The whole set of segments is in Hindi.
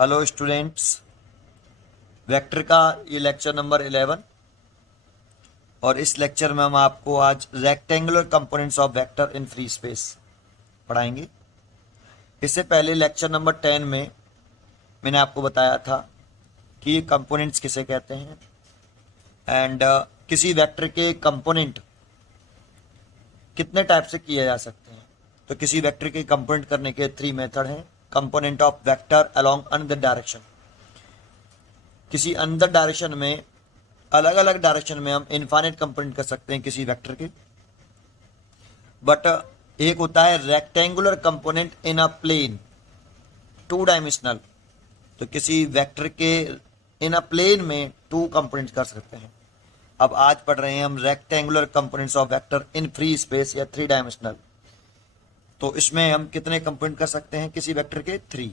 हेलो स्टूडेंट्स, वेक्टर का ये लेक्चर नंबर 11 और इस लेक्चर में हम आपको आज rectangular components of vector in free space पढ़ाएंगे। इससे पहले लेक्चर नंबर 10 में मैंने आपको बताया था कि ये कंपोनेंट्स किसे कहते हैं एंड किसी वेक्टर के कंपोनेंट कितने टाइप से किए जा सकते हैं। तो किसी वेक्टर के कंपोनेंट करने के 3 मेथड हैं। Component of vector along another direction, किसी अंदर डायरेक्शन में अलग अलग डायरेक्शन में हम इनफाइनाइट कंपोनेंट कर सकते हैं किसी वेक्टर के। बट एक होता है rectangular component in a plane, two dimensional. तो किसी वेक्टर के इन अ प्लेन में टू कंपोनेंट कर सकते हैं। अब आज पढ़ रहे हैं हम rectangular components of vector in free space या 3 डायमेंशनल। तो इसमें हम कितने कंपोनेंट कर सकते हैं किसी वेक्टर के? 3।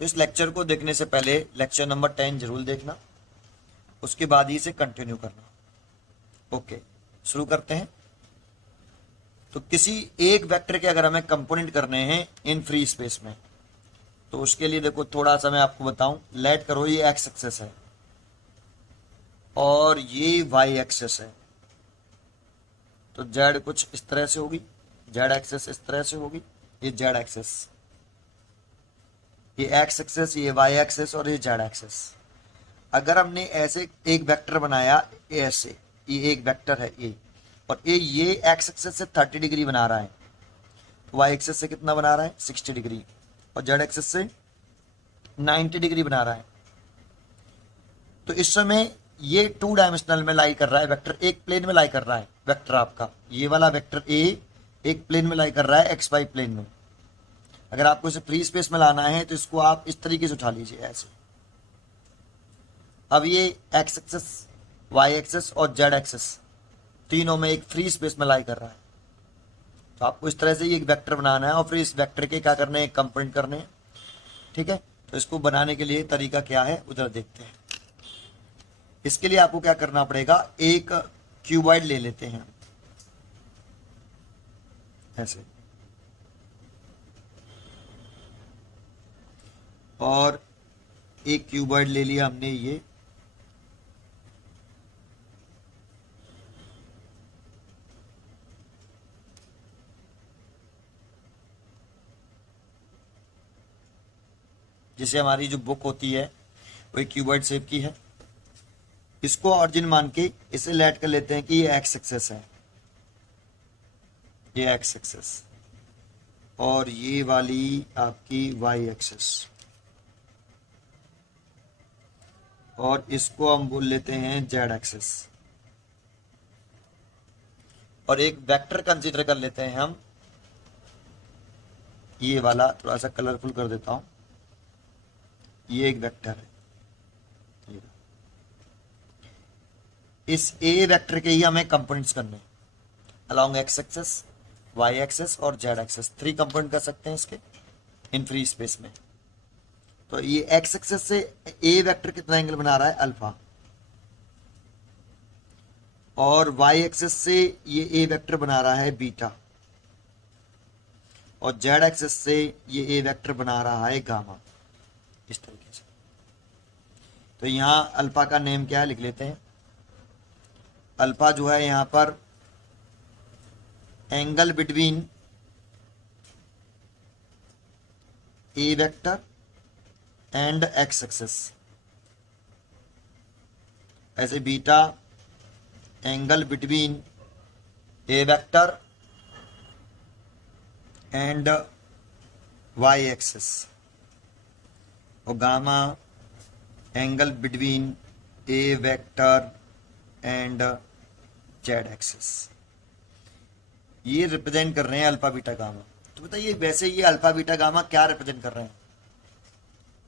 तो इस लेक्चर को देखने से पहले लेक्चर नंबर 10 जरूर देखना, उसके बाद ही इसे कंटिन्यू करना। ओके, शुरू करते हैं। तो किसी एक वेक्टर के अगर हमें कंपोनेंट करने हैं इन फ्री स्पेस में, तो उसके लिए देखो थोड़ा सा मैं आपको बताऊं। लेट करो ये एक्स एक्सेस है और ये वाई एक्सेस है। तो जेड कुछ इस तरह से होगी, जेड एक्सेस इस तरह से होगी, ये जेड एक्सेस, ये एक्स एक्सेस, ये वाई एक्सेस और ये जेड एक्सेस। अगर हमने ऐसे एक वेक्टर बनाया ऐसे, ये एक वेक्टर है ए, और ये एक्स एक्सेस से 30 डिग्री बना रहा है, वाई एक्सेस से कितना बना रहा है? 60 डिग्री, और जेड एक्सेस से 90 डिग्री बना रहा है। तो इस समय ये 2 डायमेंशनल में लाई कर रहा है वेक्टर, एक प्लेन में लाई कर रहा है वेक्टर। आपका ये वाला वेक्टर ए एक प्लेन में लाई कर रहा है, एक्स वाई प्लेन में। अगर आपको इसे फ्री स्पेस में लाना है तो इसको आप इस तरीके से उठा लीजिए ऐसे। अब ये एक्स एक्सेस, वाई एक्सेस और जेड एक्सेस तीनों में एक फ्री स्पेस में लाई कर रहा है। तो आपको इस तरह से ये एक वेक्टर बनाना है और फिर इस वेक्टर के क्या करने हैं? कंपोनेंट करने हैं। ठीक है, तो इसको बनाने के लिए तरीका क्या है उधर देखते हैं। इसके लिए आपको क्या करना पड़ेगा? एक क्यूबॉइड ले लेते हैं ऐसे, और एक क्यूबॉइड ले लिया हमने ये, जिसे हमारी जो बुक होती है वो क्यूबॉइड शेप की है। इसको ऑरिजिन मान के इसे लेट कर लेते हैं कि ये एक्स एक्सेस है, ये एक्स एक्सेस, और ये वाली आपकी वाई एक्सेस, और इसको हम बोल लेते हैं जेड एक्सेस। और एक वेक्टर कंसीडर कर लेते हैं हम, ये वाला थोड़ा सा कलरफुल कर देता हूं, ये एक वेक्टर है। इस ए वेक्टर के ही हमें कंपोनेंट्स करने हैं along x axis, y axis और जेड एक्सेस। 3 कंपोनेंट कर सकते हैं इसके इन फ्री स्पेस में। तो ये एक्स एक्सेस से ए वेक्टर कितना एंगल बना रहा है? अल्फा। और वाई एक्सेस से ये ए वेक्टर बना रहा है बीटा, और जेड एक्सेस से ये ए वेक्टर बना रहा है गामा, इस तरीके से। तो यहां अल्फा का नेम क्या है लिख लेते हैं। अल्फा जो है यहां पर angle between A vector and x axis. ऐसे beta angle between A vector and Y axis, और gamma angle between A vector and Z axis. ये रिप्रेजेंट कर रहे हैं अल्फा बीटा गामा। तो बताइए वैसे ये अल्फा बीटा गामा क्या रिप्रेजेंट कर रहे हैं?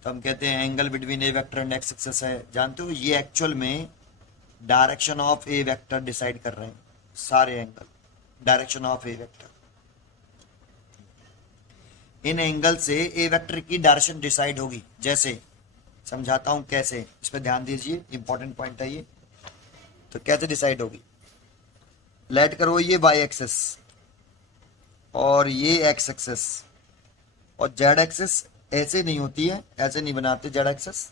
तो हम कहते हैं angle between A vector and x axis है। जानते हो ये एक्चुअल में direction of A vector decide कर रहे हैं, सारे angle direction of A vector. इन एंगल से ए वेक्टर की डायरेक्शन डिसाइड होगी। जैसे समझाता हूं कैसे, इस पर ध्यान दीजिए, इंपॉर्टेंट पॉइंट है ये। तो कैसे डिसाइड होगी? लेट करो ये वाई एक्सेस और ये एक्स एक्सेस और जेड एक्सिस ऐसे नहीं होती है, ऐसे नहीं बनाते जेड एक्सिस,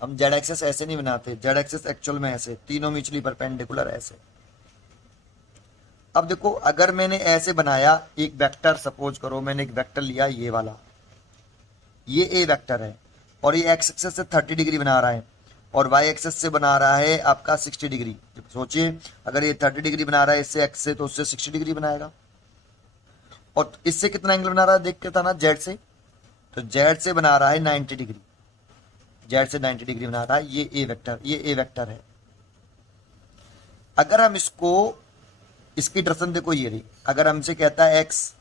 हम जेड एक्सिस ऐसे नहीं बनाते, जेड एक्सिस एक्चुअल में ऐसे तीनों म्यूचुअली परपेंडिकुलर ऐसे। अब देखो अगर मैंने ऐसे बनाया एक वेक्टर, सपोज करो मैंने एक वेक्टर लिया ये वाला, ये ए वेक्टर है और ये एक्स एक्सिस से 30 डिग्री बना रहा है और वाई एक्सिस से बना रहा है आपका 60 डिग्री। सोचिए अगर ये 30 डिग्री बना रहा है इससे एक्स से, तो उससे 60 डिग्री बनाएगा। और इससे कितना एंगल बना रहा है देख के था ना, जेड से, तो जेड से बना रहा है 90 डिग्री, जेड से 90 डिग्री बना रहा है। ये ए वेक्टर, ये ए वेक्टर है। अगर हम इसको, इसकी डायरेक्शन देखो ये रही, अगर हमसे कहता है एक्स,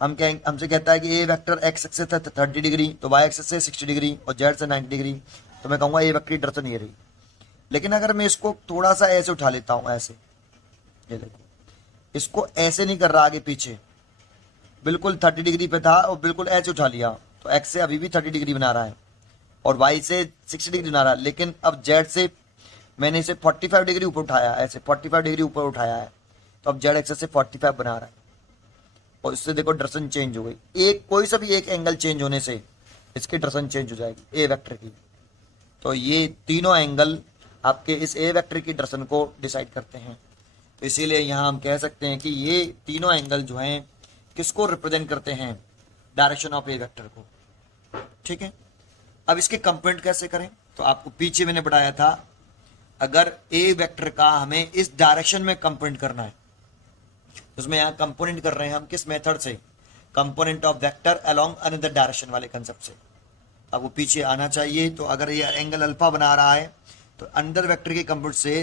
हमसे कहता है कि ए वेक्टर एक्स एक्सिस से 30 डिग्री, तो वाई एक्सिस से 60 डिग्री और जेड से 90 डिग्री, तो मैं कहूंगा ए वेक्टर की डायरेक्शन ये रही। लेकिन अगर मैं इसको थोड़ा सा ऐसे उठा लेता हूं, ऐसे, ये देखो इसको ऐसे नहीं कर रहा आगे पीछे, बिल्कुल 30 डिग्री पे था और बिल्कुल ऐसे उठा लिया, तो एक्स से अभी भी 30 डिग्री बना रहा है और वाई से 60 डिग्री बना रहा है। लेकिन अब जेड से मैंने इसे 45 डिग्री ऊपर उठाया, ऐसे 45 डिग्री ऊपर उठाया है, तो अब जेड एक्सिस से 45 बना रहा है और इससे देखो डायरेक्शन चेंज हो गई। एक कोई सा भी एक एंगल चेंज होने से इसकी डायरेक्शन चेंज हो जाएगी ए वेक्टर की। तो ये तीनों एंगल आपके इस ए वेक्टर की डायरेक्शन को डिसाइड करते हैं। तो इसीलिए यहाँ हम कह सकते हैं कि ये तीनों एंगल जो हैं किसको रिप्रेजेंट करते हैं, डायरेक्शन ऑफ ए वेक्टर को। ठीक है, अब इसके कंपोनेंट कैसे करें, तो आपको पीछे मैंने बताया था, अगर ए वेक्टर का हमें इस डायरेक्शन में कंपोनेंट करना है, उसमें यहाँ कंपोनेंट कर रहे हैं हम किस मेथड से, component of vector along another direction वाले कंसेप्ट से। अब वो पीछे आना चाहिए। तो अगर ये एंगल अल्फा बना रहा है तो अंदर वेक्टर के कंपोनेंट से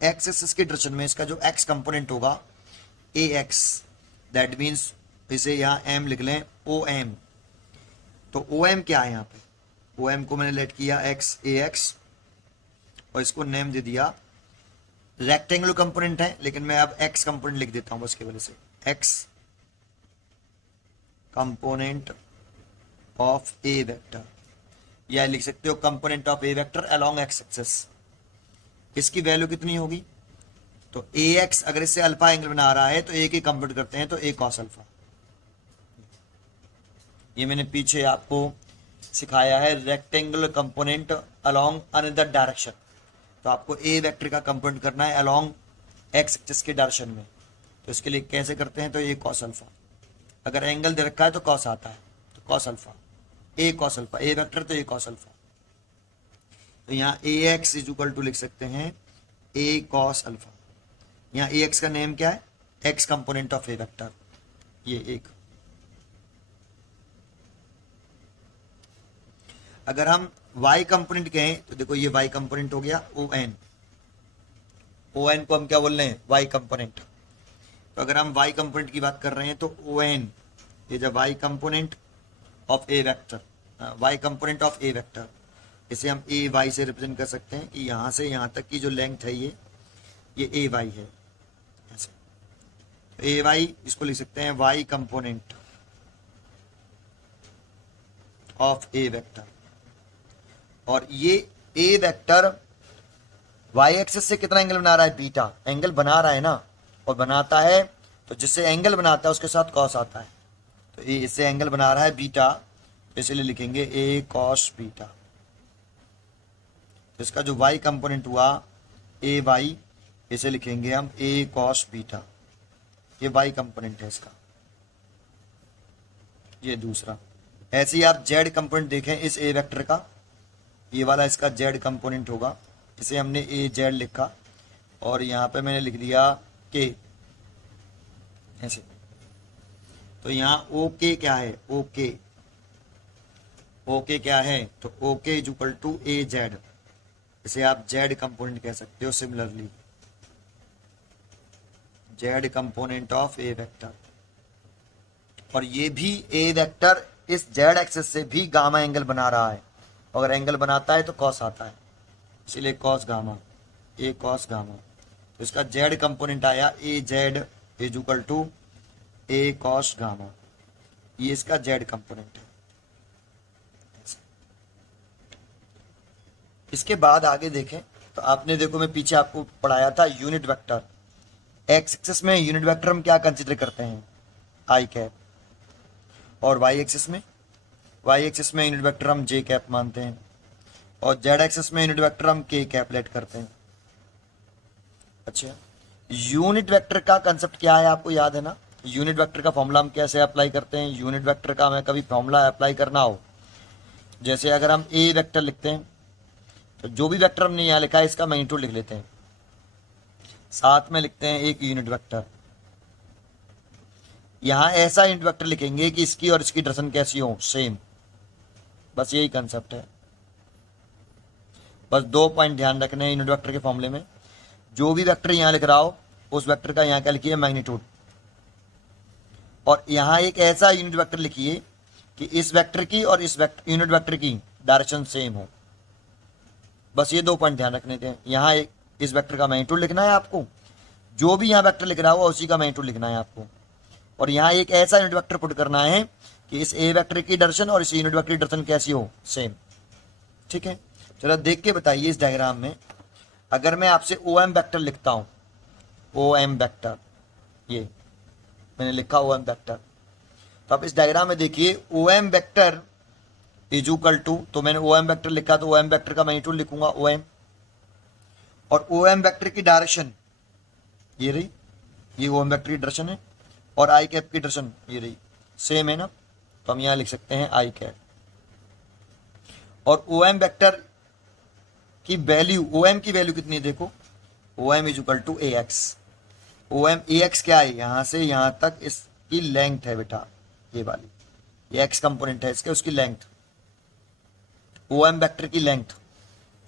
एक्स एक्सिस की डायरेक्शन में इसका जो एक्स कंपोनेंट होगा ए एक्स, दैट मीन्स इसे यहाँ एम लिख लें, ओ एम। तो ओ एम क्या है यहाँ पे, ओ एम को मैंने लेट किया एक्स ए एक्स और इसको नेम दे दिया, रेक्टेंगुलर कंपोनेंट है लेकिन मैं अब एक्स कंपोनेंट लिख देता हूं बस की वजह से, x component of A vector, या लिख सकते हो component of A vector along x axis. इसकी वैल्यू कितनी होगी, तो ए एक्स अगर इससे अल्फा एंगल बना रहा है तो ए की कंप्यूट करते हैं तो ए कॉस अल्फा। ये मैंने पीछे आपको सिखाया है rectangular component along another direction, तो आपको ए वेक्टर का कंपोनेंट करना है अलोंग एक्स एक्सिस के डायरेक्शन में। तो इसके लिए कैसे करते हैं, तो ए कॉस अल्फा, अगर एंगल दे रखा है तो कॉस आता है, तो कॉस अल्फा, ए कॉस अल्फा, ए वेक्टर तो ए कॉस अल्फा। तो यहाँ A x is equal to लिख सकते हैं ए कॉस अल्फा। यहाँ ए एक्स का नेम क्या है, X component of A vector, ये एक। अगर हम y कंपोनेंट कहें तो देखो ये y कंपोनेंट हो गया ओ एन, ओ एन को हम क्या बोल रहे हैं, y कंपोनेंट। तो अगर हम y कंपोनेंट की बात कर रहे हैं तो O N is a y component of A vector, y component of A vector. इसे हम ए वाई से रिप्रेजेंट कर सकते हैं कि यहाँ से यहाँ तक की जो लेंथ है ये ए वाई है, ऐसे ए वाई, इसको लिख सकते हैं y component of A vector. और ये ए वेक्टर वाई एक्सिस से कितना एंगल बना रहा है, बीटा एंगल बना रहा है ना, और बनाता है तो जिससे एंगल बनाता है उसके साथ कॉस आता है, तो ये इससे एंगल बना रहा है बीटा, इसलिए लिखेंगे ए कॉस बीटा। तो इसका जो वाई कंपोनेंट हुआ ए वाई, इसे लिखेंगे हम ए कॉस बीटा, ये वाई कंपोनेंट है इसका, ये दूसरा। ऐसे ही आप जेड कंपोनेंट देखें इस ए वेक्टर का, ये वाला इसका जेड कंपोनेंट होगा, इसे हमने ए जेड लिखा और यहाँ पे मैंने लिख दिया के, ऐसे। तो यहाँ ओ के क्या है, ओ के क्या है, तो O K is equal to a z, इसे आप जेड कंपोनेंट कह सकते हो। Similarly z component of A vector, और ये भी ए वेक्टर इस जेड एक्सिस से भी गामा एंगल बना रहा है, अगर एंगल बनाता है तो कॉस आता है, इसीलिए cos gamma, A cos gamma. तो इसका जेड कंपोनेंट आया A Z is equal to A cos gamma, ये इसका जेड कंपोनेंट है। इसके बाद आगे देखें तो आपने देखो मैं पीछे आपको पढ़ाया था यूनिट वेक्टर, एक्स एक्सिस में यूनिट वेक्टर हम क्या कंसिडर करते हैं, आई कैप, और वाई एक्सिस में वाई एक्सिस में यूनिट वेक्टर हम जे कैप मानते हैं और जेड एक्सिस में यूनिट वेक्टर हम के कैप लेट करते हैं। अच्छा, यूनिट वेक्टर का कंसेप्ट क्या है आपको याद है ना? यूनिट वेक्टर का फॉर्मूला हम कैसे अप्लाई करते हैं? यूनिट वेक्टर का हमें कभी फॉर्मूला अप्लाई करना हो, जैसे अगर हम ए वेक्टर लिखते हैं तो जो भी वेक्टर हमने यहाँ लिखा है इसका मैग्नीट्यूड लिख लेते हैं, साथ में लिखते हैं एक यूनिट वेक्टर। यहां ऐसा यूनिट वेक्टर लिखेंगे कि इसकी और इसकी डायरेक्शन कैसी हो, सेम। बस यही कंसेप्ट है। बस 2 पॉइंट ध्यान रखने हैं यूनिट वेक्टर के फॉर्मूले में। जो भी वेक्टर यहां लिख रहा हो उस वेक्टर का यहां क्या लिखिए, मैग्नीट्यूड। और यहां एक ऐसा यूनिट वेक्टर लिखिए कि इस वेक्टर की और इस यूनिट वेक्टर की डायरेक्शन सेम हो। बस ये 2 पॉइंट ध्यान रखने थे। यहाँ एक इस वेक्टर का मैग्नीट्यूड लिखना है आपको, जो भी यहाँ वेक्टर लिख रहा हो उसी का मैग्नीट्यूड लिखना है आपको। और यहाँ एक ऐसा यूनिट वेक्टर पुट करना है कि इस ए वेक्टर की डायरेक्शन और इस यूनिट वेक्टर की डायरेक्शन कैसी हो, सेम। ठीक है, चलो देख के बताइए इस डायग्राम में। अगर मैं आपसे ओ एम वैक्टर लिखता हूं, ओ एम वैक्टर, ये मैंने लिखा ओ एम वैक्टर, तो आप इस डायग्राम में देखिए O M vector is equal to, तो मैंने ओ एम वैक्टर लिखा तो ओ एम वैक्टर का मैग्नीट्यूड लिखूंगा ओ एम, और ओ एम वैक्टर की डायरेक्शन ये रही, ये ओ एम वैक्टर की डायरेक्शन है, और आई कैप की डायरेक्शन ये रही, सेम है ना, तो हम यहां लिख सकते हैं आई कैप। और ओ एम वैक्टर की वैल्यू, ओ एम की वैल्यू कितनी है देखो, O M is equal to a x. O M a x क्या है, यहां से यहां तक इसकी लेंथ है बेटा, ये वाली, ये एक्स कंपोनेंट है इसके, उसकी लेंथ, ओ एम वैक्टर की लेंथ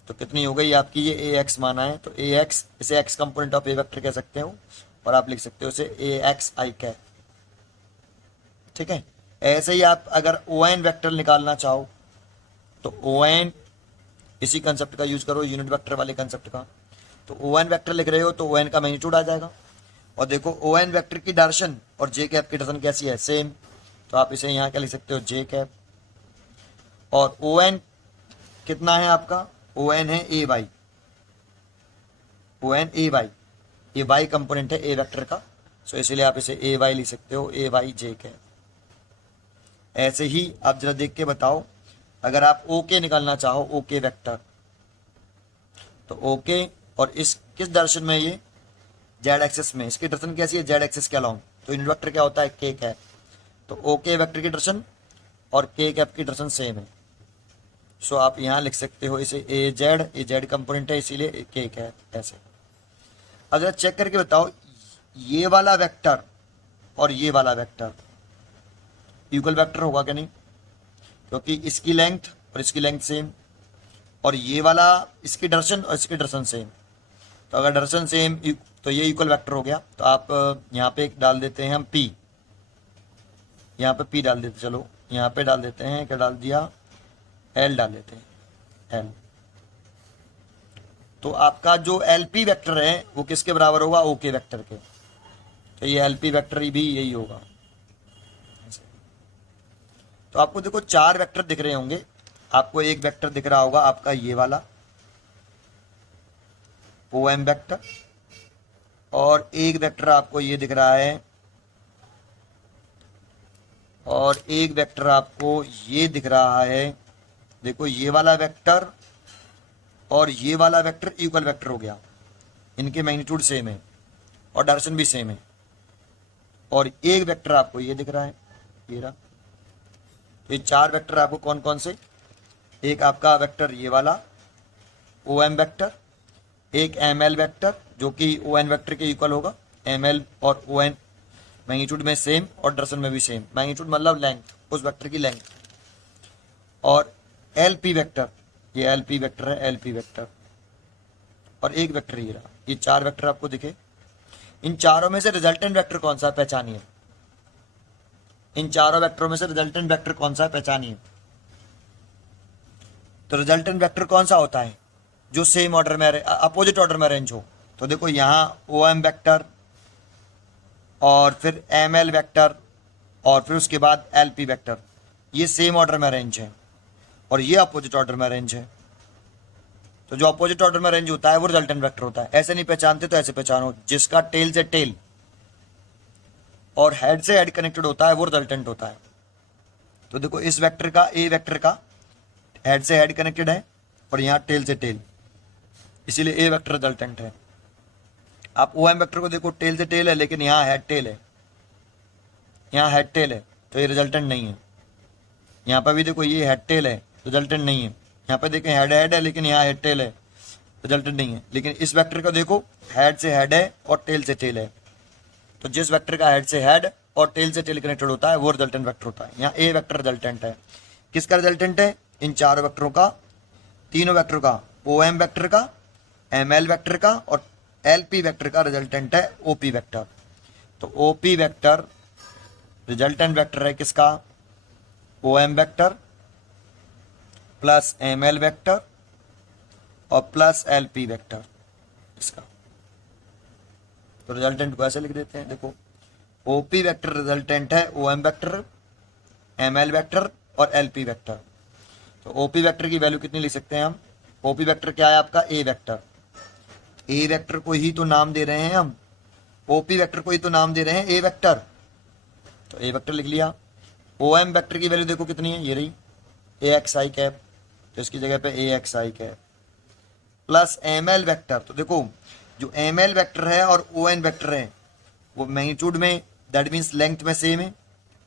तो कितनी हो गई आपकी, ये ए एक्स माना है तो ए एक्स, इसे x component of A vector कह सकते हो, और आप लिख सकते हो इसे ए एक्स आई कैप। ठीक है, ऐसे ही आप अगर ओ एन वैक्टर निकालना चाहो तो ओ एन, इसी कंसेप्ट का यूज करो, यूनिट वेक्टर वाले कंसेप्ट का। तो ओ एन वैक्टर लिख रहे हो तो ओ एन का मैग्नीट्यूड आ जाएगा, और देखो ओ एन वैक्टर की डायरेक्शन और जे कैप की डायरेक्शन कैसी है, सेम, तो आप इसे यहाँ क्या लिख सकते हो, जे कैप। और ओ एन कितना है आपका, ओ एन है ए Y, O N A Y, ये वाई कंपोनेंट है ए वेक्टर का, सो इसलिए आप इसे ए वाई लिख सकते हो, ए वाई जे कैप। ऐसे ही आप जरा देख के बताओ, अगर आप ओके निकालना चाहो, ओके वेक्टर, तो ओके और इस किस डायरेक्शन में, ये जेड एक्सिस में, इसकी डायरेक्शन कैसी है, जेड एक्सिस के अलोंग, तो यूनिट वेक्टर क्या होता है, के कैप। तो ओके वेक्टर की डायरेक्शन और के कैप की डायरेक्शन सेम है, सो आप यहां लिख सकते हो इसे ए जेड कंपोनेंट है इसीलिए के कैप, ऐसे। अब जरा चेक करके बताओ, ये वाला वेक्टर और ये वाला वेक्टर इक्वल वेक्टर होगा क्या, नहीं, क्योंकि इसकी लेंथ और इसकी लेंथ सेम, और ये वाला इसकी डायरेक्शन और इसकी डायरेक्शन सेम, तो अगर डायरेक्शन सेम तो ये इक्वल वेक्टर हो गया। तो आप यहाँ पे डाल देते हैं हम p, यहाँ पे p डाल देते, चलो यहाँ पे डाल देते हैं, क्या डाल दिया, l डाल देते हैं, l। तो आपका जो LP वेक्टर है वो किसके बराबर होगा, OK वेक्टर के, तो ये LP वेक्टर भी यही होगा। तो आपको देखो 4 वेक्टर दिख रहे होंगे, आपको एक वेक्टर दिख रहा होगा आपका ये वाला OM वेक्टर, और एक वेक्टर आपको ये दिख रहा है, और एक वेक्टर आपको ये दिख रहा है। देखो ये वाला वेक्टर और ये वाला वेक्टर इक्वल वेक्टर हो गया, इनके मैग्नीट्यूड सेम है और डायरेक्शन भी सेम है। और एक वेक्टर आपको ये दिख रहा है, ये रहा। ये 4 वेक्टर आपको कौन कौन से, एक आपका वेक्टर ये वाला OM वेक्टर, एक ML वेक्टर जो कि ON वेक्टर के इक्वल होगा, ML और ON मैग्नीट्यूड में सेम और डायरेक्शन में भी सेम, मैग्नीट्यूड मतलब लेंथ, उस वेक्टर की लेंथ। और LP वेक्टर, ये LP वेक्टर है, LP वेक्टर, और एक वेक्टर ये रहा। ये 4 वेक्टर आपको दिखे। इन चारों में से रिजल्टेंट वेक्टर कौन सा है, पहचानिए। इन चारों वेक्टरों में से रिजल्टेंट वेक्टर कौन सा है, पहचानिए। तो रिजल्टेंट वेक्टर कौन सा होता है, जो सेम ऑर्डर में, अपोजिट ऑर्डर में अरेंज हो। तो देखो यहाँ OM वेक्टर और फिर ML वेक्टर और फिर उसके बाद LP वेक्टर, ये सेम ऑर्डर में अरेंज है और ये अपोजिट ऑर्डर में अरेंज है। तो जो अपोजिट ऑर्डर में अरेंज होता है वो रिजल्टेंट वेक्टर होता है। ऐसे नहीं पहचानते तो ऐसे पहचानो, जिसका टेल से टेल और हेड से हेड कनेक्टेड होता है वो रिजल्टेंट होता है। तो देखो इस वेक्टर का, ए वेक्टर का हेड से हेड कनेक्टेड है और यहाँ टेल से टेल, इसीलिए ए वेक्टर रिजल्टेंट है। आप ओ एम वेक्टर को देखो, टेल से टेल है लेकिन यहाँ हेड टेल है, यहाँ हेड टेल है, तो ये रिजल्टेंट नहीं है। यहाँ पर भी देखो ये हेड टेल है, रिजल्टेंट नहीं है। यहाँ पर देखें हेड हेड है लेकिन यहाँ हेड टेल है, रिजल्टेंट नहीं है। लेकिन इस वेक्टर का देखो हेड से हेड है और टेल से टेल है, तो जिस वेक्टर का हेड से हेड और टेल से टेल कनेक्टेड होता है वो रिजल्टेंट वेक्टर होता है। यहाँ ए वेक्टर रिजल्टेंट है। किसका रिजल्टेंट है? इन चारों वेक्टरों का, तीनों वेक्टर का, ओ एम वेक्टर का, एम एल वेक्टर का और एल पी वेक्टर का रिजल्टेंट है ओ पी वेक्टर। तो O P vector resultant vector है किसका? O M vector plus M L vector और प्लस एल पी वेक्टर इसका। तो रिजल्टेंट को ऐसे लिख देते हैं, देखो ओपी वेक्टर रिजल्टेंट है O M vector, M L vector और एल पी वेक्टर। तो ओपी वेक्टर की वैल्यू कितनी लिख सकते हैं हम? ओपी वेक्टर क्या है आपका? ए वेक्टर। ए वेक्टर को ही तो नाम दे रहे हैं हम, ओपी वेक्टर को ही तो नाम दे रहे हैं ए वेक्टर, तो ए वेक्टर लिख लिया। ओ एम वेक्टर की वैल्यू देखो कितनी है, ये रही ए एक्स आई कैप, तो इसकी जगह पे A X I cap plus M L vector. तो देखो जो एम एल वेक्टर है और ओ एन वेक्टर है वो मैग्नीट्यूड में, दैट मीन्स लेंथ में सेम है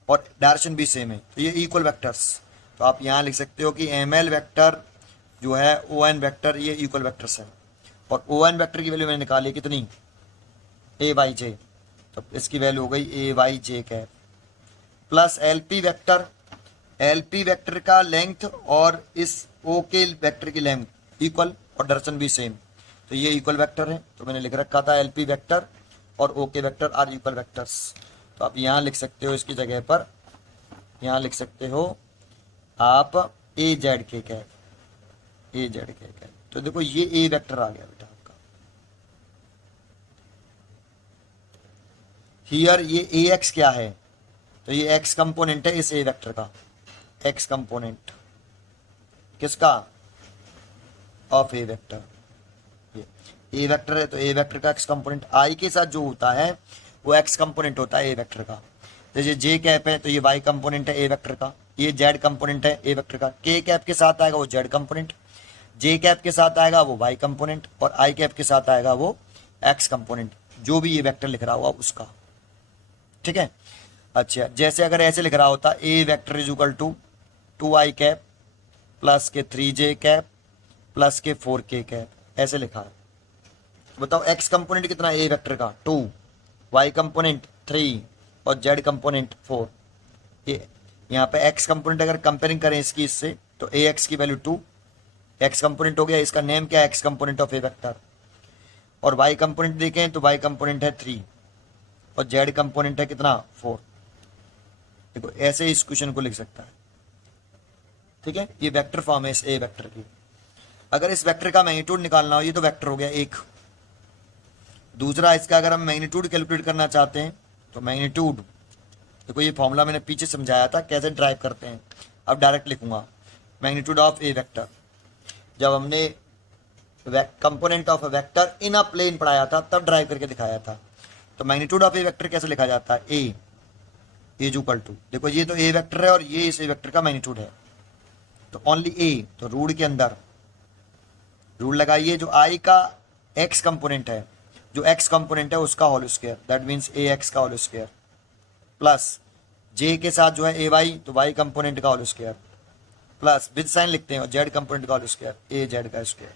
और डायरेक्शन भी सेम है, तो ये इक्वल वेक्टर्स। तो आप यहाँ लिख सकते हो कि एम एल वेक्टर जो है ओ एन वेक्टर ये इक्वल वेक्टर्स है। और ओ एन वेक्टर की वैल्यू मैंने निकाली कितनी? ए वाई जे, तो इसकी वैल्यू हो गई A Y J cap plus L P vector. L P vector का लेंथ और इस ओ के वेक्टर की लेंथ इक्वल और डायरेक्शन भी सेम, तो ये इक्वल वेक्टर है। तो मैंने लिख रखा था एल पी वेक्टर और ओ K vector are equal vectors. तो आप यहाँ लिख सकते हो इसकी जगह पर, यहाँ लिख सकते हो आप ए जेड के कैप, ए जेड के कैप। तो देखो ये ए वेक्टर आ गया बेटा आपका। हियर ये ए एक्स क्या है? तो ये एक्स कंपोनेंट है इस ए वेक्टर का, एक्स कंपोनेंट किसका? Of A vector. A vector है तो ए वेक्टर का एक्स कंपोनेंट आई के साथ जो होता है वो एक्स कंपोनेंट होता है ए वेक्टर का। जैसे जे कैप है तो ये वाई कंपोनेंट है ए वेक्टर का, ये जेड कंपोनेंट है ए वेक्टर का। के कैप के साथ आएगा वो जेड कंपोनेंट, जे कैप के साथ आएगा वो वाई कंपोनेंट और आई कैप के साथ आएगा वो एक्स कंपोनेंट, जो भी ये वेक्टर लिख रहा हुआ उसका। ठीक है। अच्छा, जैसे अगर ऐसे लिख रहा होता A vector is equal to 2i cap plus के 3j कैप प्लस के 4k कैप, ऐसे लिखा है। बताओ एक्स कंपोनेंट कितना ए वेक्टर का? 2, वाई कंपोनेंट 3 और जेड कंपोनेंट 4। ये यहाँ पे एक्स कंपोनेंट अगर कंपेयरिंग करें इसकी इससे, तो ए एक्स की वैल्यू 2 एक्स कंपोनेंट हो गया, इसका नेम क्या है? X component of A vector. और वाई कंपोनेंट देखें तो वाई कंपोनेंट है 3 और जेड कंपोनेंट है कितना? 4। देखो ऐसे इस क्वेश्चन को लिख सकता है। ठीक है, ये वेक्टर फॉर्म है इस ए वेक्टर की। अगर इस वेक्टर का मैग्नीट्यूड निकालना हो, ये तो वेक्टर हो गया एक। दूसरा, इसका अगर हम मैग्नीट्यूड कैलकुलेट करना चाहते हैं तो मैग्नीट्यूड, देखो ये फॉर्मूला मैंने पीछे समझाया था कैसे ड्राइव करते हैं, अब डायरेक्ट लिखूंगा मैग्नीट्यूड ऑफ ए वेक्टर। जब हमने component of A vector in a plane पढ़ाया था तब ड्राइव करके दिखाया था। तो मैग्नीट्यूड ऑफ ए वेक्टर कैसे लिखा जाता है? ए इज इक्वल टू, देखो ये तो ए वेक्टर है और ये इस ए वेक्टर का मैग्नीट्यूड है, तो ओनली ए, तो रूट के अंदर रूल लगाइए, जो आई का एक्स कंपोनेंट है, जो एक्स कंपोनेंट है उसका whole square, that means a x का होल स्क्वायर प्लस जे के साथ जो है ए वाई, तो वाई कंपोनेंट का whole square plus with sign लिखते हैं और जेड कंपोनेंट का होल स्क्वायर, ए जेड का स्क्वायर।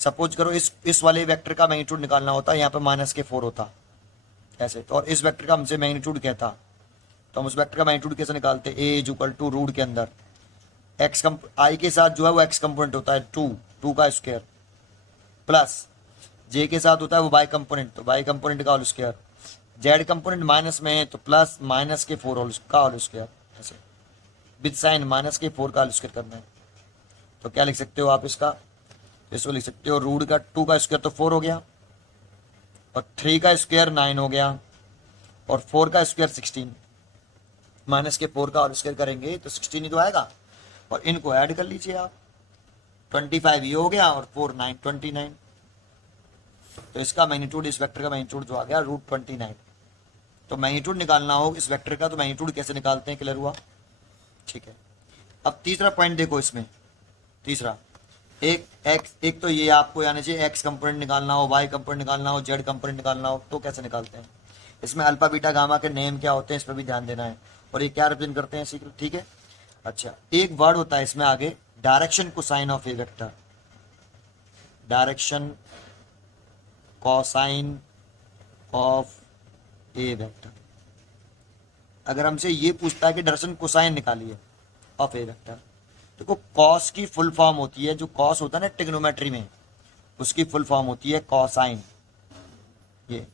सपोज करो इस वाले वेक्टर का मैग्नीट्यूड निकालना होता, यहाँ पे -4 होता ऐसे, तो और इस वेक्टर का हमसे मैग्नीट्यूड क्या था, तो हम उस वेक्टर का मैग्नीट्यूड कैसे निकालते? ए इज इक्वल टू रूट के अंदर एक्स आई के साथ जो है वो एक्स कंपोनेंट होता है 2 का स्क्वायर प्लस जे के साथ होता है वो वाई कंपोनेंट, तो वाई कंपोनेंट का whole square, z component minus में है तो प्लस -4 का होल स्क्वायर, ऐसे विद साइन -4 का होल स्क्वायर करना है। तो क्या लिख सकते हो आप इसका? इसको लिख सकते हो रूट का 2 का स्क्वायर तो 4 हो गया और 3 का स्क्वायर 9 हो गया और 4 का स्क्वायर 16, -4 का होल स्क्वायर करेंगे तो 16 ही तो आएगा, और इनको ऐड कर लीजिए आप, 25 ये हो गया और 4 9 29। तो इसका मैग्नीट्यूड, इस वेक्टर का मैग्नीट्यूड जो आ गया √29। तो मैग्नीट्यूड निकालना हो इस वेक्टर का तो मैग्नीट्यूड कैसे निकालते हैं? क्लियर हुआ? ठीक है, अब तीसरा पॉइंट देखो इसमें। तीसरा, एक तो ये आपको यानी चाहिए एक्स कंपोनेंट निकालना हो, वाई कंपोनेंट निकालना हो, जेड कंपोनेंट निकालना हो, तो कैसे निकालते हैं। इसमें अल्फा बीटा गामा के नेम क्या होते हैं इस पर भी ध्यान देना है, और ये क्या रिप्रेजेंट करते हैं सीक्रेट, ठीक है। अच्छा, एक वर्ड होता है इसमें आगे, direction cosine of A vector. Direction cosine of A vector. अगर हमसे ये पूछता है कि डायरेक्शन कोसाइन निकालिए ऑफ ए वेक्टर, देखो कॉस की फुल फॉर्म होती है, जो कॉस होता है ना ट्रिग्नोमेट्री में, उसकी फुल फॉर्म होती है कॉसाइन। ये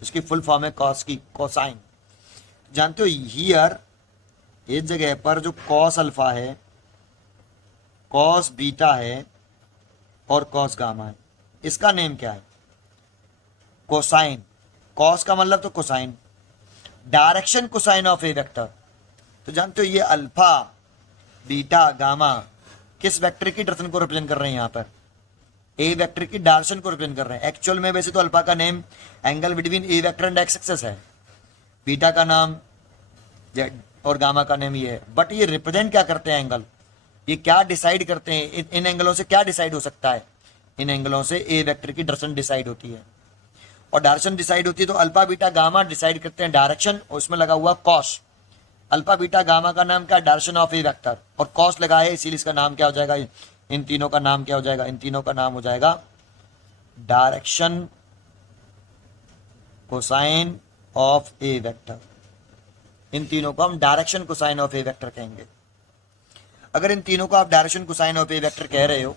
इसकी फुल फॉर्म है कॉस की, कोसाइन। जानते हो हियर इस जगह पर जो कॉस अल्फा है, कॉस बीटा है और कॉस गामा है, इसका नेम क्या है, कोसाइन। कॉस का मतलब तो cosine, direction cosine of A vector. तो जानते हो ये अल्फा बीटा गामा किस वेक्टर की डायरेक्शन को रिप्रेजेंट कर रहे हैं, यहां पर ए वेक्टर की डायरेक्शन को रिप्रेजेंट कर रहे हैं। एक्चुअल में वैसे तो अल्फा का name angle between A vector and x axis है, बीटा का नाम जेड और गामा का नेम ये है, बट ये रिप्रेजेंट क्या करते हैं एंगल, ये क्या डिसाइड करते हैं, इन एंगलों से क्या डिसाइड हो सकता है, इन एंगलों से ए वेक्टर की डायरेक्शन डिसाइड होती है। और डायरेक्शन डिसाइड होती है तो अल्फा बीटा गामा डिसाइड करते हैं डायरेक्शन, और उसमें लगा हुआ कॉस। अल्फा बीटा गामा का नाम क्या, डायरेक्शन ऑफ ए वेक्टर, और कॉस लगा है इसीलिए इसका नाम क्या हो जाएगा, इन तीनों का नाम क्या हो जाएगा, इन तीनों का नाम हो जाएगा direction cosine of A vector. इन तीनों को हम direction cosine of A vector कहेंगे। अगर इन तीनों को आप direction cosine of A vector कह रहे हो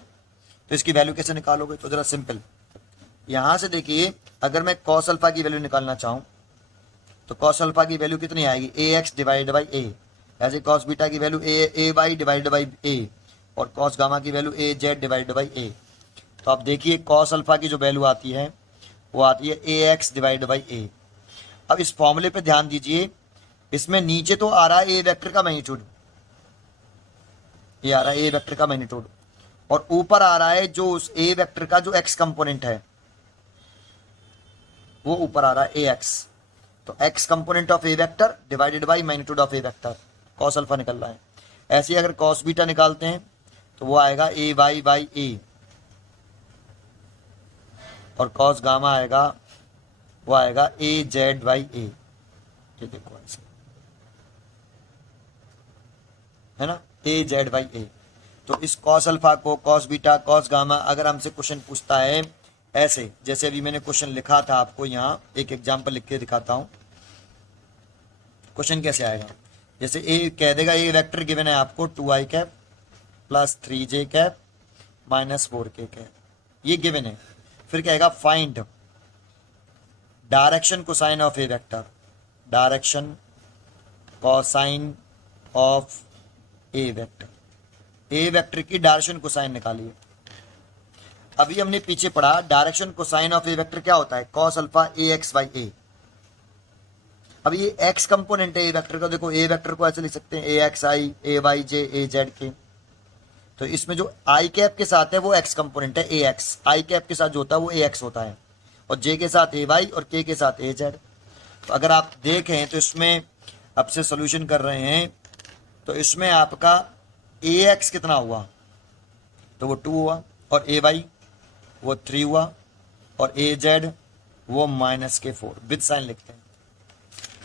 तो इसकी वैल्यू कैसे निकालोगे, तो जरा सिंपल, यहां से देखिए, अगर मैं कॉस अल्फा की वैल्यू निकालना चाहूं तो कॉस अल्फा की वैल्यू कितनी आएगी, A X divide by A. ऐसे कॉस बीटा की value A Y divide by A, और कॉस गामा की value A Z divide by A. तो आप देखिए कॉस अल्फा की जो वैल्यू आती है वो आती है ए एक्स डिवाइड बाई ए। अब इस फॉर्मूले पे ध्यान दीजिए, इसमें नीचे तो आ रहा है ए वेक्टर का मैग्नीट्यूड, ये आ रहा है ए वेक्टर का मैग्नीट्यूड, और ऊपर आ रहा है जो उस ए वेक्टर का जो एक्स कंपोनेंट है वो ऊपर आ रहा है ए एक्स। तो x component of A vector divided by magnitude of A vector, cos alpha निकल रहा है। ऐसे ही अगर कॉस बीटा निकालते हैं तो वो आएगा ए वाई बाई ए, और कॉस गामा आएगा वो आएगा ए जेड बाई ए। ये देखो ऐसे है ना, ए जेड बाई ए। तो इस कॉस अल्फा को, कॉस बीटा, कॉस गामा, अगर हमसे क्वेश्चन पूछता है ऐसे, जैसे अभी मैंने क्वेश्चन लिखा था, आपको यहाँ एक एग्जांपल लिख के दिखाता हूँ क्वेश्चन कैसे आएगा। जैसे ए कह देगा, ए वेक्टर गिवन है आपको 2i cap plus 3j cap minus 4k cap, ये गिवन है। फिर कहेगा find direction cosine of A vector, direction cosine of A vector, A vector की डायरेक्शन कोसाइन निकालिए। अभी हमने पीछे पढ़ा direction cosine of A vector क्या होता है, cos alpha A X by A. अब ये एक्स कंपोनेंट है ए वेक्टर का, देखो ए वेक्टर को ऐसे लिख सकते हैं ए एक्स आई ए वाई जे ए जेड के। तो इसमें जो आई कैप के साथ है वो एक्स कंपोनेंट है ए एक्स, आई कैप के साथ जो होता है वो ए एक्स होता है, और जे के साथ ए वाई और के साथ ए जेड। तो अगर आप देखें तो इसमें अब से सोल्यूशन कर रहे हैं तो इसमें आपका ए एक्स कितना हुआ, तो वो 2 हुआ, और ए वाई वो 3 हुआ, और ए जेड वो -4 विद साइन लिखते हैं।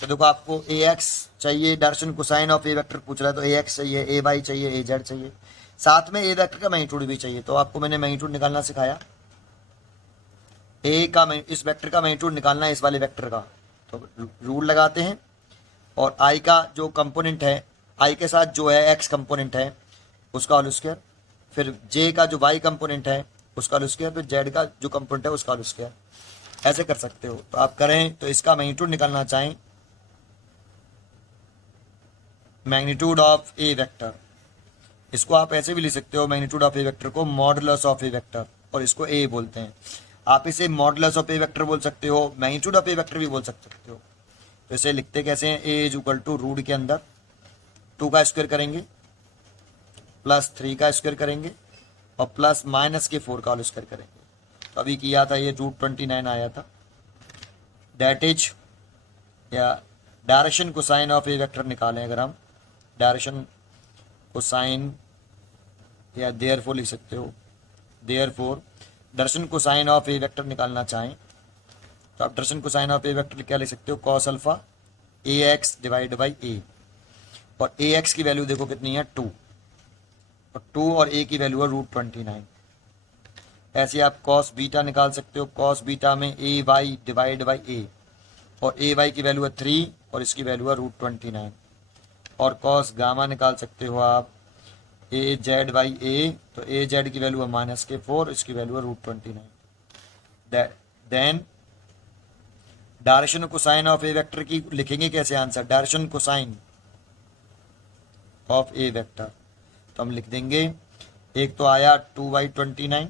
तो देखो आपको ए एक्स चाहिए, direction cosine of A vector पूछ रहा है, तो ए एक्स चाहिए, ए वाई चाहिए, ए जेड चाहिए, साथ में ए वेक्टर का मैग्नीट्यूड भी चाहिए। तो आपको मैंने मैग्नीट्यूड निकालना सिखाया, ए का इस वेक्टर का मैग्नीट्यूड निकालना है इस वाले वेक्टर का। तो रूल लगाते हैं, और आई का जो कंपोनेंट है, आई के साथ जो है एक्स कंपोनेंट है उसका होल स्क्वायर, फिर जे का जो वाई कंपोनेंट है उसका होल स्क्वायर, फिर जेड का जो कंपोनेंट है उसका होल स्क्वायर। ऐसे कर सकते हो। तो आप करें तो इसका मैग्नीट्यूड निकालना चाहें, मैग्नीट्यूड ऑफ ए वेक्टर, इसको आप ऐसे भी लिख सकते हो, मैग्नीट्यूड ऑफ ए वेक्टर को मॉडुलस ऑफ ए वेक्टर, और इसको ए बोलते हैं। आप इसे मॉडुलस ऑफ ए वेक्टर बोल सकते हो, मैग्नीट्यूड ऑफ ए वेक्टर भी बोल सकते हो। तो इसे लिखते कैसे हैं, ए इज इक्वल टू रूट के अंदर 2 का स्क्वायर करेंगे प्लस 3 का स्क्वायर करेंगे और प्लस -4 का होल स्क्वायर करेंगे। तो अभी किया था ये √29 आया था, दैट इज, या direction cosine of A vector निकालें अगर हम, डायरेक्शन कोसाइन या देयरफॉर लिख सकते हो। Therefore direction cosine of A vector निकालना चाहें तो आप direction cosine of A vector क्या लिख सकते हो, cos alpha A X divide by A, और ए एक्स की वैल्यू देखो कितनी है 2, और 2 और ए की वैल्यू है √29। ऐसे आप कॉस बीटा निकाल सकते हो, कॉस बीटा में ए वाई डिवाइड बाई ए, और ए वाई की वैल्यू है 3 और इसकी वैल्यू है √29। और कॉस गामा निकाल सकते हो आप ए जेड बाई ए, तो ए जेड की वैल्यू है -4, इसकी वैल्यू है √29। Then direction cosine of A vector की लिखेंगे कैसे answer, direction cosine of A vector, तो हम लिख देंगे एक तो आया 2/29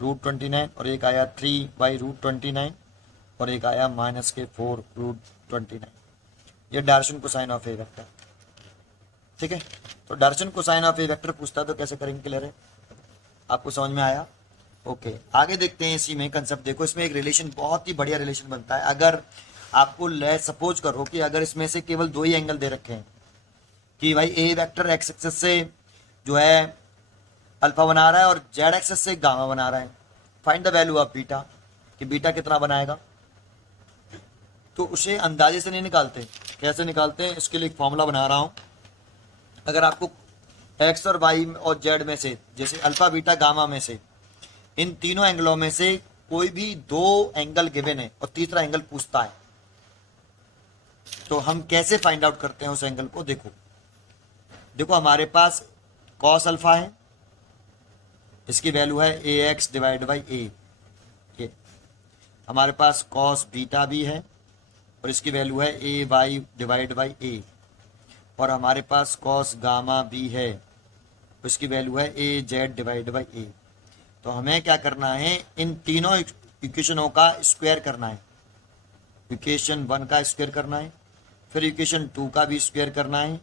√29, और एक आया 3/√29, और एक आया -4 √29। ये direction cosine of A vector, ठीक है। तो direction cosine of A vector पूछता है तो कैसे करेंगे, क्लियर है, आपको समझ में आया। ओके, आगे देखते हैं। इसी में कंसेप्ट देखो, इसमें एक रिलेशन बहुत ही बढ़िया रिलेशन बनता है। अगर आपको सपोज करो कि अगर इसमें से केवल 2 ही एंगल दे रखे हैं कि भाई ए वेक्टर एक्स एक्सिस से जो है अल्फा बना रहा है और जेड एक्सिस से गामा बना रहा है, find the value of beta, कि बीटा कितना बनाएगा। तो उसे अंदाजे से नहीं निकालते, कैसे निकालते हैं, इसके लिए एक फॉर्मूला बना रहा हूं। अगर आपको एक्स और वाई और जेड में से, जैसे अल्फा बीटा गामा में से, इन तीनों एंगलों में से कोई भी 2 एंगल गिवन है और तीसरा एंगल पूछता है, तो हम कैसे फाइंड आउट करते हैं उस एंगल को। देखो देखो हमारे पास कॉस अल्फा है, इसकी वैल्यू है ए एक्स डिवाइड बाई ए, ये हमारे पास कॉस बीटा भी है और इसकी वैल्यू है ए वाई डिवाइड बाई ए, और हमारे पास कॉस गामा भी है, उसकी वैल्यू है ए जेड डिवाइड बाई ए। तो हमें क्या करना है, इन तीनों इक्वेशनों का स्क्वायर करना है। इक्वेशन 1 का स्क्वायर करना है, फिर इक्वेशन 2 का भी स्क्वायर करना है,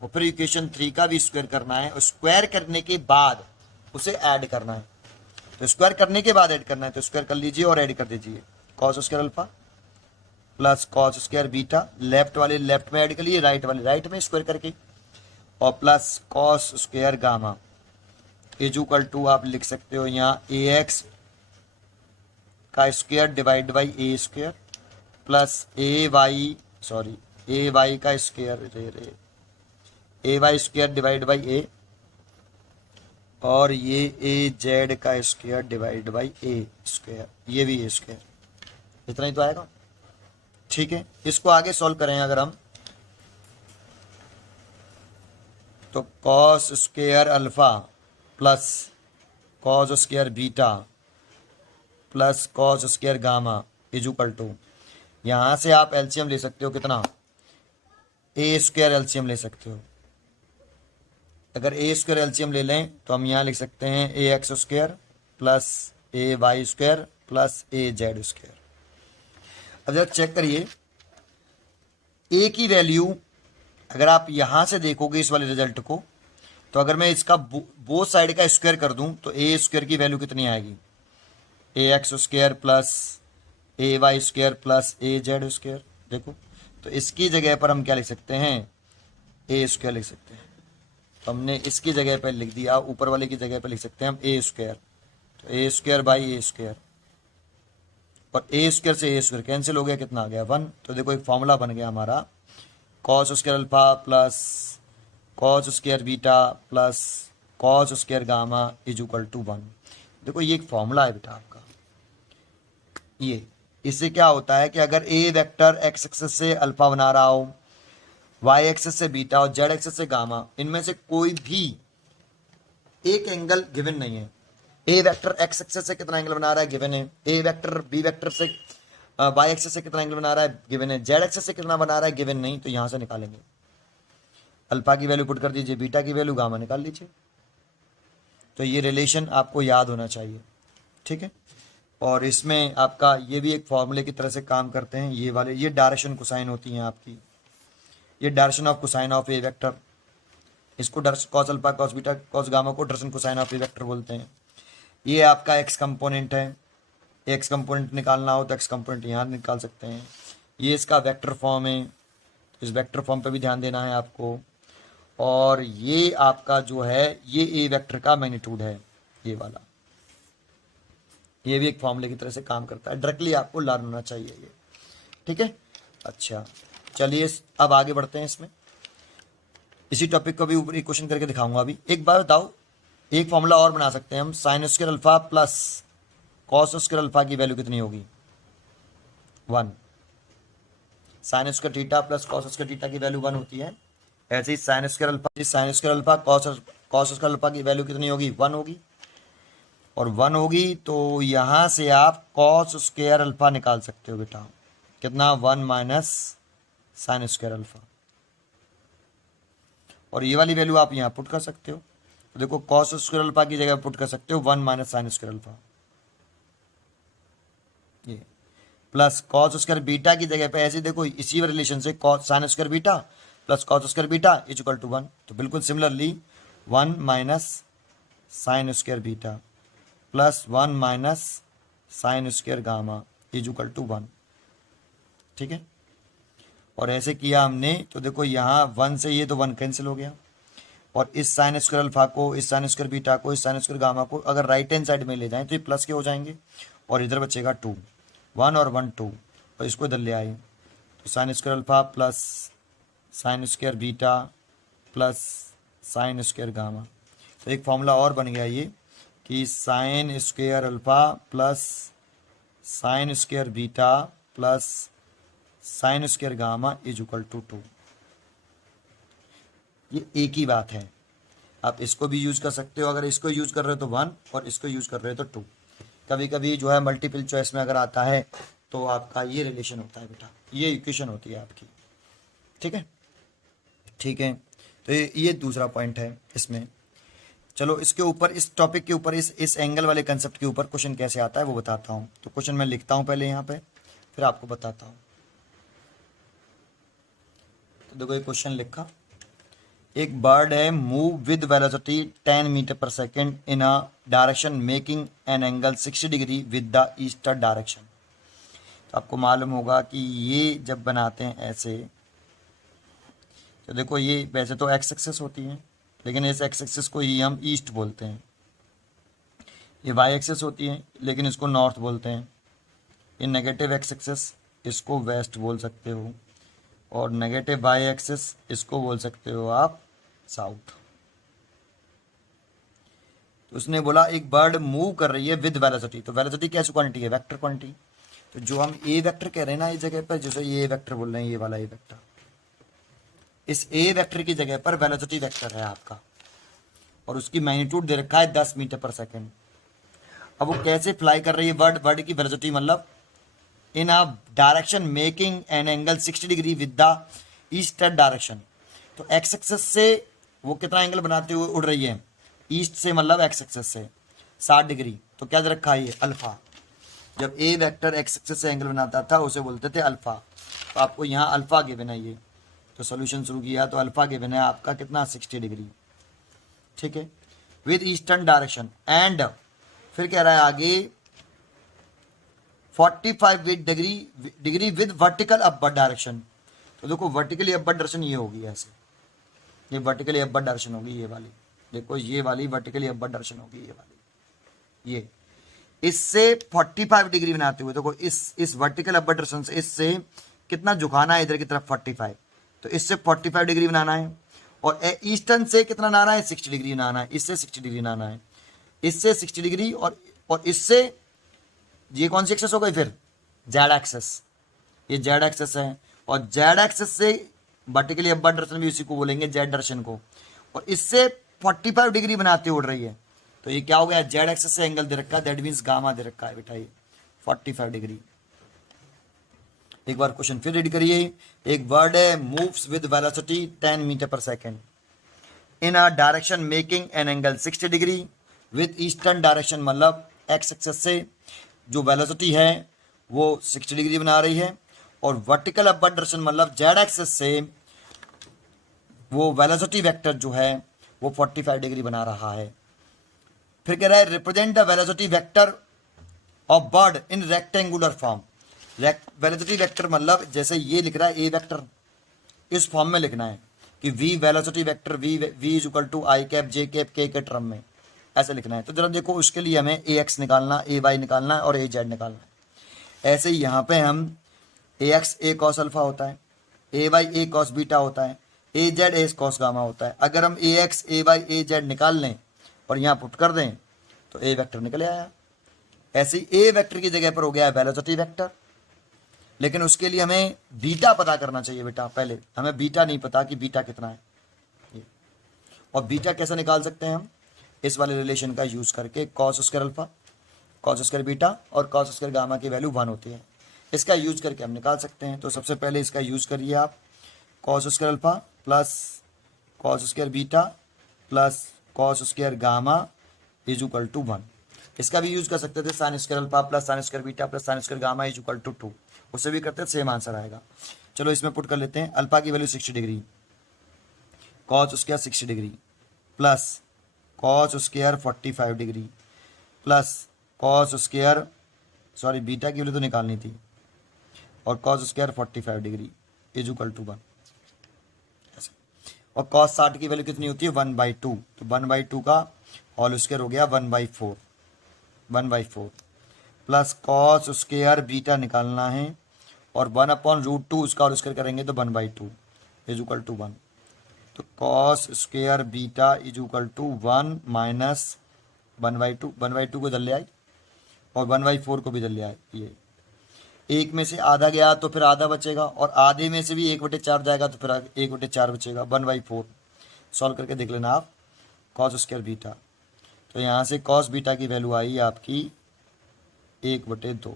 और फिर इक्वेशन 3 का भी स्क्वायर करना है, और स्क्वायर करने के बाद उसे ऐड करना है। तो स्क्वायर करने के बाद ऐड करना है, तो स्क्वायर कर लीजिए और ऐड कर दीजिए, cos square alpha plus cos square beta, left वाले लेफ्ट में ऐड कर लिए, राइट वाले राइट में स्क्वायर करके, और plus cos square gamma equal to आप लिख सकते हो यहाँ ए एक्स का square divide by A square plus A Y का square A Y square divide by A, और ये ए जेड का square divide by A square, ये भी ए स्क्वायर, इतना ही तो आएगा, ठीक है। इसको आगे सॉल्व करें अगर हम, तो cos square alpha plus cos square beta plus cos square gamma equal to, यहाँ से आप एलसीएम ले सकते हो कितना, ए स्क्वायर एलसीएम ले सकते हो। अगर ए स्क्वायर एलसीएम ले लें तो हम यहाँ लिख सकते हैं ए x square plus A Y square plus A Z square. अब जरा चेक करिए, ए की वैल्यू अगर आप यहाँ से देखोगे इस वाले रिजल्ट को, तो अगर मैं इसका बोथ साइड का स्क्वायर कर दूं तो ए स्क्वायर की वैल्यू कितनी आएगी, A x square plus A Y square plus A Z square. देखो, तो इसकी जगह पर हम क्या लिख सकते हैं, ए स्क्वायर लिख सकते हैं। तो हमने इसकी जगह पर लिख दिया, ऊपर वाले की जगह पर लिख सकते हैं हम ए स्क्वायर, तो ए स्क्वायर बाई ए स्क्वायर, और ए स्क्वायर से ए स्क्वायर कैंसिल हो गया, कितना आ गया 1। तो देखो एक फॉर्मूला बन गया हमारा, cos square alpha plus cos square beta plus cos square gamma equal to 1। देखो ये एक फॉर्मूला है बेटा आपका। ये इससे क्या होता है कि अगर ए वेक्टर एक्स एक्सिस से अल्फा बना रहा हो, वाई एक्सिस से बीटा और जेड एक्सिस से गामा, इनमें से कोई भी एक एंगल गिवन नहीं है। ए वेक्टर एक्स एक्सिस से कितना एंगल बना रहा है गिवन है, ए वेक्टर बी वेक्टर से वाई एक्सिस से कितना एंगल बना रहा है गिवन है, जेड एक्सिस से कितना बना रहा है गिवन नहीं। तो यहां से निकालेंगे, अल्फा की वैल्यू पुट कर दीजिए, बीटा की वैल्यू, गामा निकाल लीजिए। तो ये रिलेशन आपको याद होना चाहिए, ठीक है। और इसमें आपका ये भी एक फॉर्मूले की तरह से काम करते हैं, ये वाले, ये डायरेक्शन कोसाइन होती हैं आपकी, ये direction of cosine of A vector, इसको cos alpha cos beta cos gamma को direction cosine of A vector बोलते हैं। ये आपका एक्स कंपोनेंट है, एक्स कंपोनेंट निकालना हो तो एक्स कंपोनेंट यहाँ निकाल सकते हैं। ये इसका वेक्टर फॉर्म है, इस वेक्टर फॉर्म पे भी ध्यान देना है आपको। और ये आपका जो है ये ए वेक्टर का मैग्नीट्यूड है, ये वाला। ये भी एक फॉर्मूले की तरह से काम करता है, डायरेक्टली आपको लर्न होना चाहिए ये, ठीक है। अच्छा चलिए अब आगे बढ़ते हैं इसमें। इसी टॉपिक को भी ऊपर एक क्वेश्चन करके दिखाऊंगा अभी। एक बार बताओ, एक फॉर्मूला और बना सकते हैं हम, sine square alpha plus cos square alpha की वैल्यू कितनी होगी? 1। Sine square theta plus cos square theta की वैल्यू 1 होती है। ऐसे ही sine square alpha cos square alpha की वैल्यू कितनी होगी? 1 होगी। और 1 होगी तो यहाँ से आप कॉस स्क्वायर अल्फा निकाल सकते हो बेटा, कितना? 1 माइनस साइन स्क्वायर अल्फा। और ये वाली वैल्यू आप यहाँ पुट कर सकते हो, तो देखो कॉस स्क्वायर अल्फा की जगह पुट कर सकते हो 1 माइनस साइन स्क्वायर अल्फा, ये प्लस कॉस स्क्वायर बीटा की जगह पे ऐसे देखो इसी रिलेशन से cos sine square beta plus cos square beta is equal to 1, तो बिल्कुल similarly 1 minus sine square beta plus 1 minus sine square gamma is equal to 1, ठीक है। और ऐसे किया हमने तो देखो यहाँ 1 से ये तो 1 कैंसिल हो गया, और इस साइन स्क्वायर अल्फा को, इस साइन स्क्वायर बीटा को, इस साइन स्क्वायर गामा को अगर राइट हैंड साइड में ले जाएं तो ये प्लस के हो जाएंगे, और इधर बचेगा 2, 1 और 1 2, और इसको इधर ले आए तो sine square alpha plus sine square beta plus sine square gamma. तो एक फॉर्मूला और बन गया ये कि sine square alpha plus sine square beta plus sine square gamma is equal to 2। ये एक ही बात है, आप इसको भी यूज कर सकते हो, अगर इसको यूज कर रहे हो तो 1 और इसको यूज कर रहे हो तो 2। कभी कभी जो है मल्टीपल चॉइस में अगर आता है तो आपका ये रिलेशन होता है बेटा, ये इक्वेशन होती है आपकी, ठीक है। ठीक है, तो ये दूसरा पॉइंट है इसमें। चलो इसके ऊपर, इस टॉपिक के ऊपर, इस एंगल वाले कंसेप्ट के ऊपर क्वेश्चन कैसे आता है वो बताता हूँ। तो क्वेश्चन मैं लिखता हूँ पहले यहाँ पे, फिर आपको बताता हूँ। तो देखो ये क्वेश्चन लिखा, एक बर्ड है मूव विद वेलोसिटी 10 मीटर पर second in a direction making an angle 60 degree with the eastern direction. तो आपको मालूम होगा कि ये जब बनाते हैं ऐसे, तो देखो ये वैसे तो एक्स एक्सिस होती है, लेकिन इस एक्स एक्सिस को ही हम ईस्ट बोलते हैं। ये वाई एक्सिस होती है लेकिन इसको नॉर्थ बोलते हैं। ये नेगेटिव एक्स एक्सिस, इसको वेस्ट बोल सकते हो, और नेगेटिव वाई एक्सिस इसको बोल सकते हो आप साउथ। तो उसने बोला एक बर्ड मूव कर रही है विद वेलोसिटी, तो वेलोसिटी कैसी क्वांटिटी है? Vector quantity. तो जो हम ए वेक्टर कह रहे हैं ना इस जगह पर, जैसे ये वेक्टर बोल रहे हैं, ये वाला ए वेक्टर, इस ए वेक्टर की जगह पर वेलोसिटी वेक्टर है आपका, और उसकी मैग्नीट्यूड दे रखा है 10 मीटर पर सेकेंड। अब वो कैसे फ्लाई कर रही है बर्ड? बर्ड की वेलोसिटी मतलब in a direction making an angle 60 degree with the eastern direction. तो एक्स एक्सिस से वो कितना एंगल बनाते हुए उड़ रही है? ईस्ट से मतलब एक्स एक्सिस से 60 डिग्री। तो क्या दे रखा है? ये अल्फा। जब ए वेक्टर एक्स एक्सिस से एंगल बनाता था उसे बोलते थे अल्फा। तो आपको यहाँ अल्फा गिवन है ये, तो सोल्यूशन शुरू किया तो अल्फा गिवन है आपका कितना? 60 डिग्री, ठीक है, विद ईस्टर्न डायरेक्शन। एंड फिर कह रहा है आगे 45 degree with vertical upward direction. तो देखो वर्टिकली अपवर्ड डायरेक्शन ये होगी ऐसे, ये वर्टिकली अपवर्ड डायरेक्शन होगी ये वाली, देखो ये वाली वर्टिकली अपवर्ड डायरेक्शन होगी ये वाली। ये इससे 45 डिग्री बनाते हुए देखो इस वर्टिकल अपवर्ड डायरेक्शन से इससे कितना झुकाना है इधर की तरफ? 45। तो इससे 45 डिग्री बनाना है, और ईस्टर्न से कितना बनाना है? 60 डिग्री बनाना है। इससे 60 डिग्री बनाना है, इससे 60 डिग्री, और इससे ये कौन सी एक्सेस हो गई फिर? Z axis. ये जेड एक्सेस है, और जेड एक्सेस से वर्टिकली अपवर्ड डायरेक्शन भी उसी को बोलेंगे, जेड डायरेक्शन को, और इससे 45 डिग्री बनाते उड़ रही है। तो ये क्या हो गया? जेड एक्सेस से एंगल दे रखा है, दैट मीन्स गामा दे रखा है बेटा, ये 45 डिग्री। एक बार क्वेश्चन फिर रीड करिए। एक बर्ड है मूव्स विद वेलोसिटी 10 मीटर पर second in a direction making an angle 60 degree with eastern direction, मतलब एक्स एक्सेस से जो वेलोसिटी है वो 60 डिग्री बना रही है, और वर्टिकल अपवर्ड डायरेक्शन मतलब जेड एक्सेस से वो वेलोसिटी वेक्टर जो है वो 45 डिग्री बना रहा है। फिर कह रहा है represent the velocity vector of bird in rectangular form. Velocity vector मतलब जैसे ये लिख रहा है ए वेक्टर, इस फॉर्म में लिखना है। कि v velocity vector v is equal to i cap j cap के टर्म में ऐसे लिखना है। तो जरा देखो उसके लिए हमें ए एक्स निकालना, ए वाई निकालना है और ए जेड निकालना है। ऐसे ही यहाँ पे हम ए एक्स ए कॉस अल्फा होता है, ए वाई ए कॉस बीटा होता है, ए जेड ए कॉस गामा होता है। अगर हम ए एक्स ए वाई ए जेड निकाल लें और यहाँ पुट कर दें तो ए वेक्टर निकल आया। ऐसे ही ए वेक्टर की जगह पर हो गया है वेलोसिटी वेक्टर, लेकिन उसके लिए हमें बीटा पता करना चाहिए बेटा। पहले हमें बीटा नहीं पता कि बीटा कितना है, और बीटा कैसे निकाल सकते हैं हम, इस वाले रिलेशन का यूज करके cos square alpha cos square beta और कॉस स्क्वायर गामा की वैल्यू 1 होती है, इसका यूज करके हम निकाल सकते हैं। तो सबसे पहले इसका यूज करिए आप, cos square alpha plus cos square beta plus cos square gamma is equal to 1। इसका भी यूज कर सकते थे, sine square alpha plus sine square beta plus sine square gamma is equal to 2, उससे भी करते सेम आंसर आएगा। चलो इसमें पुट कर लेते हैं। अल्फा की value 60 degree, cos square 60 degree plus cos square 45 degree plus cos square sorry beta की वैल्यू तो निकालनी थी, और cos square 45 degree is equal to 1। और कॉस 60 की वैल्यू कितनी होती है 1/2, तो 1/2 का होल स्क्वायर हो गया 1/4 प्लस कॉस स्क्वायर बीटा निकालना है और 1/√2 उसका होल स्क्वायर करेंगे तो 1/2 इज इक्वल टू 1। तो cos square beta is equal to 1 minus 1/2 को इधर ले आई और 1/4 को भी इधर ले आई। ये एक में से आधा गया तो फिर आधा बचेगा, और आधे में से भी 1/4 जाएगा तो फिर 1/4 बचेगा, 1/4 सॉल्व करके देख लेना आप कॉस स्क्वायर बीटा। तो यहाँ से कॉस बीटा की वैल्यू आई आपकी 1/2,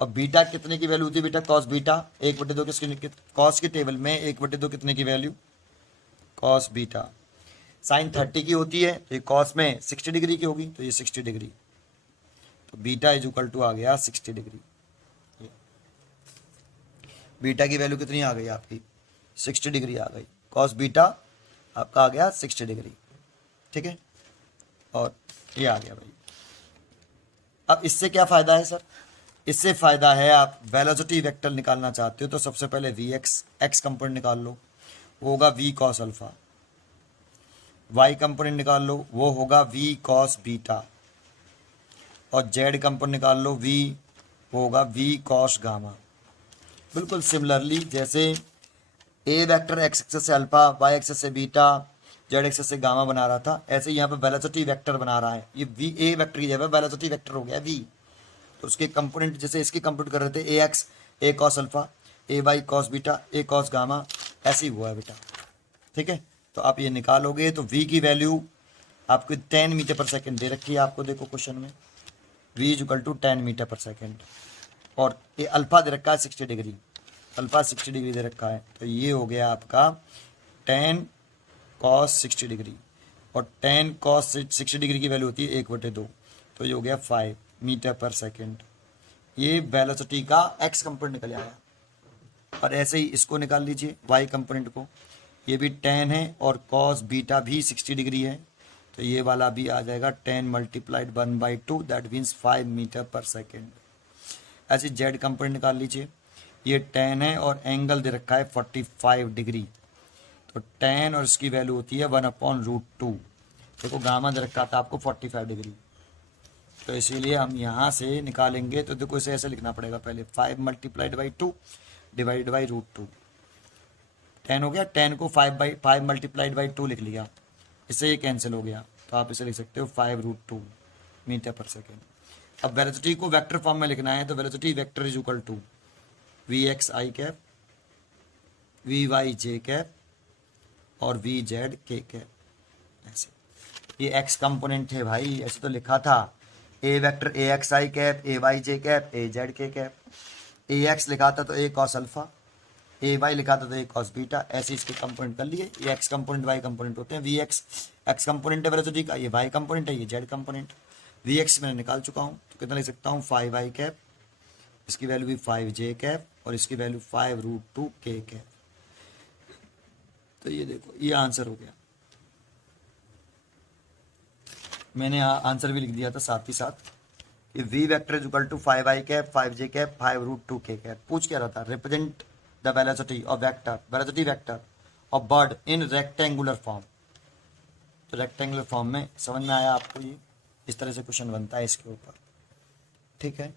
और बीटा कितने की वैल्यू होती है बेटा, कॉस बीटा 1/2 किसकी, कॉस के टेबल में 1/2 कितने की वैल्यू, कॉस बीटा साइन 30 की होती है, तो ये कॉस में 60 डिग्री की होगी, तो ये 60 डिग्री, तो बीटा इज इक्वल टू आ गया 60 डिग्री। बीटा की वैल्यू कितनी आ गई आपकी 60 डिग्री आ गई, कॉस बीटा आपका आ गया 60 डिग्री, ठीक है। और ये आ गया भाई। अब इससे क्या फ़ायदा है सर, इससे फ़ायदा है आप वेलोसिटी वेक्टर निकालना चाहते हो तो सबसे पहले वी एक्स कंपोनेंट निकाल लो, वो होगा v cos alpha. Y component निकाल लो, वो होगा वी कॉस बीटा। और जेड कंपोनेंट निकाल लो, वी वो होगा वी कॉस गामा। बिल्कुल सिमिलरली जैसे ए वेक्टर एक्स एक्सेस से अल्फा, वाई एक्सेस से बीटा, जेड एक्सेस से गामा बना रहा था, ऐसे यहाँ पे वेलोसिटी वेक्टर बना रहा है। ये वी ए वेक्टर की जगह वेलोसिटी वेक्टर हो गया वी। तो उसके कंपोनेंट जैसे इसके कंप्यूट कर रहे थे ए x A cos alpha, A Y cos beta, A cos gamma, ऐसे ही हुआ है बेटा, ठीक है। तो आप ये निकालोगे तो वी की वैल्यू आपको 10 मीटर पर सेकेंड दे रखी है, आपको देखो क्वेश्चन में v is equal to 10 metre पर सेकेंड, और ये अल्फा दे रखा है 60 डिग्री, अल्फा 60 डिग्री दे रखा है, तो ये हो गया आपका 10 कॉस 60 डिग्री, और 10 कॉस 60 डिग्री की वैल्यू होती है 1/2, तो ये हो गया 5 मीटर पर सेकेंड। ये वेलोसिटी का एक्स कंपोनेंट निकल आया। और ऐसे ही इसको निकाल लीजिए वाई कंपोनेंट को, ये भी 10 है और कॉस बीटा भी 60 डिग्री है, तो ये वाला भी आ जाएगा 10 मल्टीप्लाइड 1/2 दैट मीन्स 5 मीटर पर सेकेंड। ऐसे जेड कंपोनेंट निकाल लीजिए, ये 10 है और एंगल दे रखा है 45 डिग्री, तो 10 और इसकी वैल्यू होती है 1/√2। देखो गामा दे रखा था आपको 45 डिग्री, तो इसीलिए हम यहाँ से निकालेंगे, तो देखो इसे ऐसे लिखना पड़ेगा पहले 5 मल्टीप्लाइड बाई 2 डिवाइड बाई √2। 10 हो गया, 10 को 5 मल्टीप्लाइड बाई 2 लिख लिया, इससे ये कैंसिल हो गया, तो आप इसे लिख सकते हो 5√2 मीटर पर सेकेंड। अब वेलोसिटी को वेक्टर फॉर्म में लिखना है, तो velocity vector is equal to v x I cap, v y J cap और वी जेड के कैप। ऐसे ये एक्स कंपोनेंट है भाई, ऐसे तो लिखा था A vector A X I cap, A Y J cap, A Z के कैप। ए एक्स लिखा था तो A cos alpha, A Y लिखा था तो ए कॉस बीटा, ऐसे इसके कंपोनेंट कर लिए। ये एक्स कंपोनेंट वाई कंपोनेंट होते हैं। वी एक्स एक्स कंपोनेंट है वेलोसिटी का, ये वाई कंपोनेंट है, ये जेड कंपोनेंट। वी एक्स मैंने निकाल चुका हूँ, तो कितना लिख सकता हूँ 5 आई कैप, इसकी वैल्यू भी 5 जे कैप और इसकी वैल्यू 5√2 के कैप। तो ये देखो ये आंसर हो गया, मैंने आंसर भी लिख दिया था साथ ही साथ कि v vector is equal to 5 i cap, 5 j cap, 5√2 k cap. पूछ क्या रहा था, represent the velocity of vector, velocity vector of bird in rectangular form. तो रेक्टेंगुलर फॉर्म में समझ में आया आपको, ये इस तरह से क्वेश्चन बनता है इसके ऊपर, ठीक है।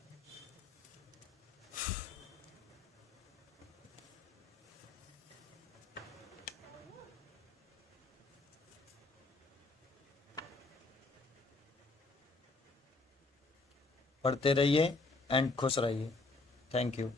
पढ़ते रहिए एंड खुश रहिए। Thank you.